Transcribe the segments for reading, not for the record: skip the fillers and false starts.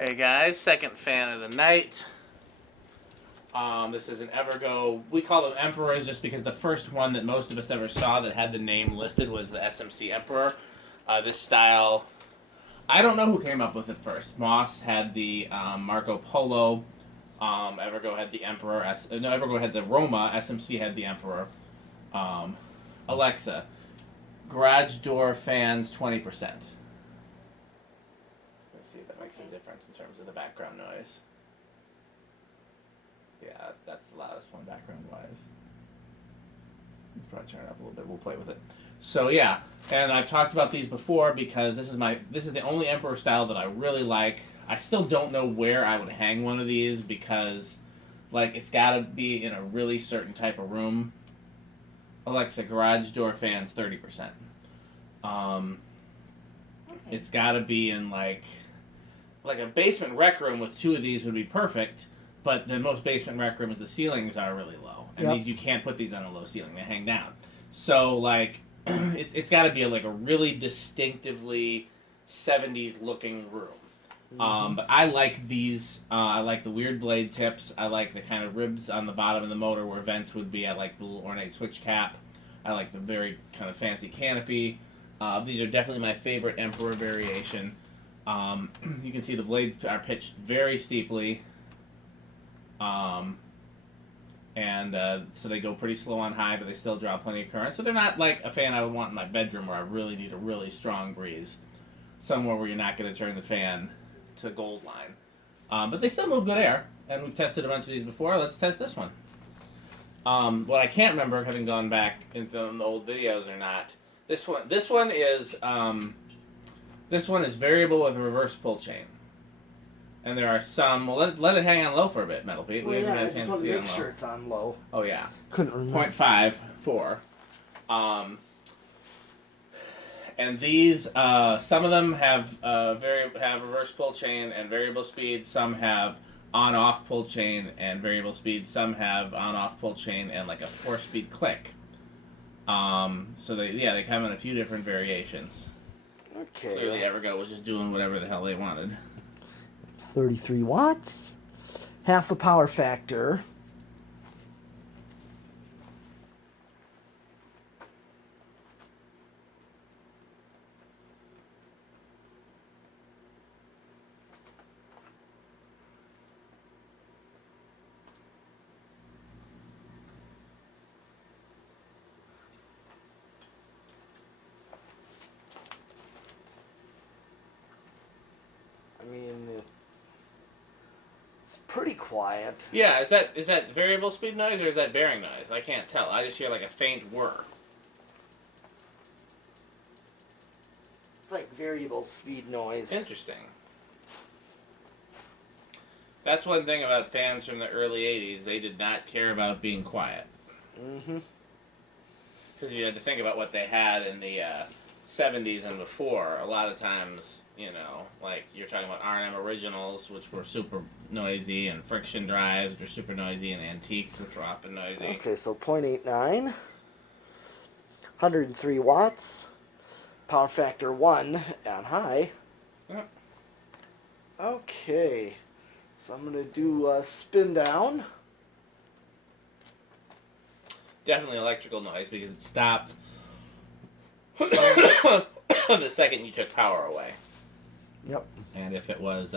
Hey guys, second fan of the night. This is an Evergo. We call them Emperors just because the first one that most of us ever saw that had the name listed was the SMC Emperor. This style, I don't know who came up with it first. Moss had the Marco Polo. Evergo had the Emperor. Evergo had the Roma. SMC had the Emperor. Alexa, garage door fans 20%. Let's see if that makes a difference in terms of the background noise. Yeah, that's the loudest one background-wise. Probably turn it up a little bit. We'll play with it. So yeah, and I've talked about these before because this is the only Emperor style that I really like. I still don't know where I would hang one of these because, like, it's got to be in a really certain type of room. Alexa, garage door fans 30%. Okay. It's got to be in like a basement rec room with two of these would be perfect. But the most basement rec rooms, the ceilings are really low, and these you can't put these on a low ceiling; they hang down. So like, it's got to be like a really distinctively 70s looking room. Mm-hmm. But I like these. I like the weird blade tips. I like the kind of ribs on the bottom of the motor where vents would be. I like the little ornate switch cap. I like the very kind of fancy canopy. These are definitely my favorite Emperor variation. You can see the blades are pitched very steeply. So they go pretty slow on high, but they still draw plenty of current. So they're not like a fan I would want in my bedroom where I really need a really strong breeze. Somewhere where you're not going to turn the fan to gold line. But they still move good air, and we've tested a bunch of these before. Let's test this one. What I can't remember, having gone back into the old videos or not, this one is variable with a reverse pull chain. And there are some. Well, let it hang on low for a bit, Metal Pete. Well, yeah, I just want to make sure it's on low. Oh yeah. Couldn't remember. 0.54. And these, some of them have reverse pull chain and variable speed. Some have on-off pull chain and variable speed. Some have on-off pull chain and like a 4-speed click. So they come in a few different variations. Okay. Clearly, Evergo was just doing whatever the hell they wanted. 33 watts, half a power factor. Pretty quiet. Yeah, is that variable speed noise or is that bearing noise? I can't tell. I just hear like a faint whir. It's like variable speed noise. Interesting. That's one thing about fans from the early 80s. They did not care about being quiet. Mm-hmm. Because you had to think about what they had in the 70s and before. A lot of times, like you're talking about R&M originals, which were super noisy, and friction drives, which were super noisy, and antiques, which were often noisy. Okay, so 0.89, 103 watts, power factor 1 on high. Yep. Okay, so I'm going to do a spin down. Definitely electrical noise because it stopped the second you took power away. Yep. And if it was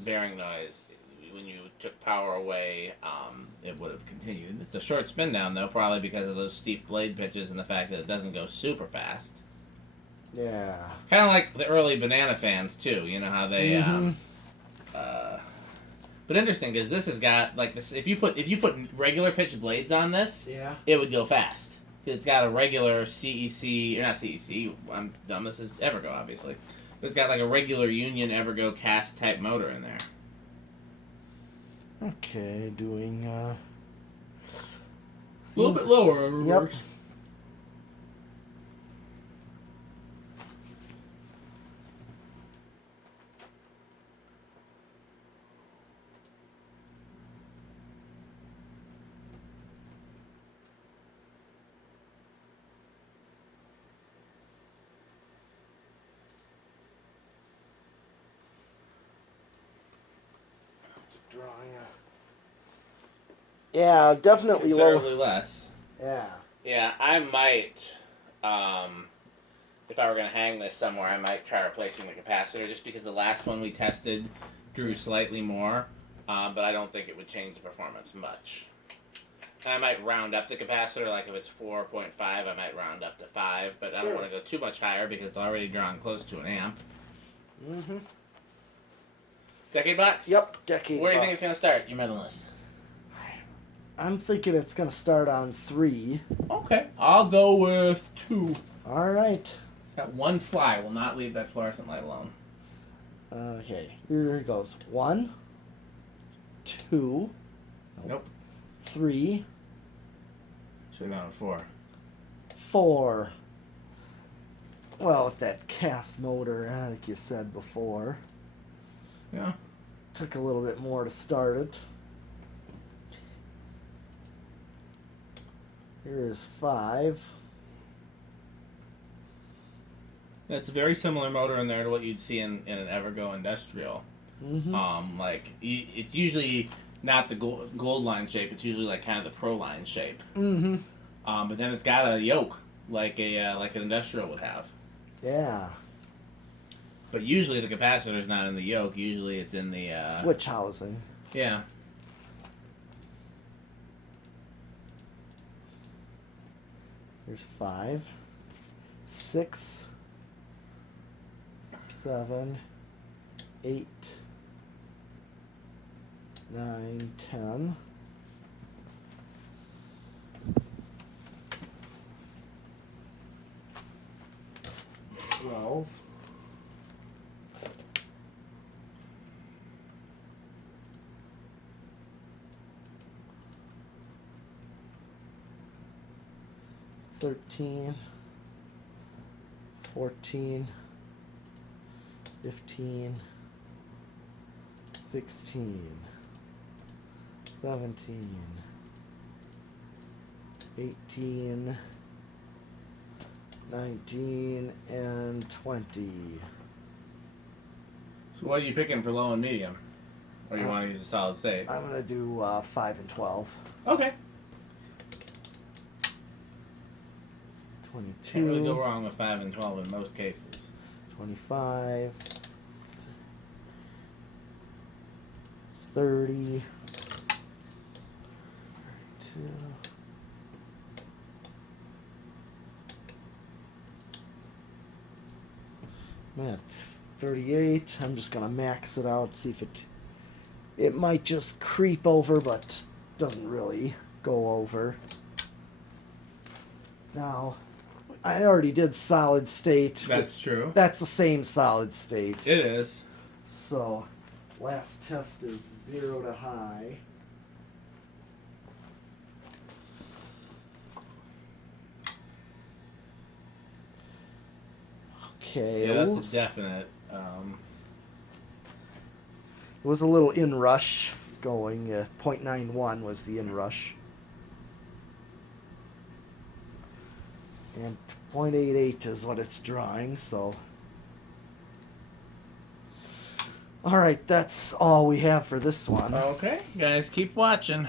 bearing noise, when you took power away, it would have continued. It's a short spin down though, probably because of those steep blade pitches and the fact that it doesn't go super fast. Yeah. Kind of like the early banana fans too. You know how they. But interesting because this has got like this. If you put regular pitch blades on this, it would go fast. It's got a regular CEC, or not CEC. I'm dumb. This is Evergo, obviously. It's got like a regular Union Evergo cast type motor in there. Okay, doing a little bit lower. Yep. Yeah, definitely low. considerably less. Yeah. Yeah, I might, if I were going to hang this somewhere, I might try replacing the capacitor just because the last one we tested drew slightly more, but I don't think it would change the performance much. And I might round up the capacitor, like if it's 4.5, I might round up to 5, but I don't want to go too much higher because it's already drawn close to an amp. Mm-hmm. Decade box? Yep, decade Where do you box. think it's going to start? Your metal list. I'm thinking it's going to start on 3. Okay, I'll go with 2. All right. Got one fly. Will not leave that fluorescent light alone. Okay, here it goes. 1, 2. Nope. 3. Should have gone with 4. 4. Well, with that cast motor, like you said before, Yeah. took a little bit more to start it. Here's 5. It's a very similar motor in there to what you'd see in an Evergo industrial. Mm-hmm. It's usually not the gold line shape. It's usually like kind of the pro line shape. Mm-hmm. But then it's got a yoke like like an industrial would have. Yeah. But usually the capacitor's not in the yoke. Usually it's in the Switch housing. Yeah. Here's 5, 6, 7, 8, 9, 10. 12. 13, 14, 15, 16, 17, 18, 19, and 20. So what are you picking for low and medium? Or you want to use a solid state? I'm going to do 5 and 12. Okay. 22. Can't really go wrong with 5 and 12 in most cases. 25. It's 30. 32. I'm at 38. I'm just gonna max it out, see if it might just creep over, but doesn't really go over. Now, I already did solid state. That's true. That's the same solid state. It is. So, last test is 0 to high. Okay. Yeah, that's a definite. It was a little inrush going. 0.91 was the inrush. And 0.88 is what it's drawing, so. Alright, that's all we have for this one. Okay, guys, keep watching.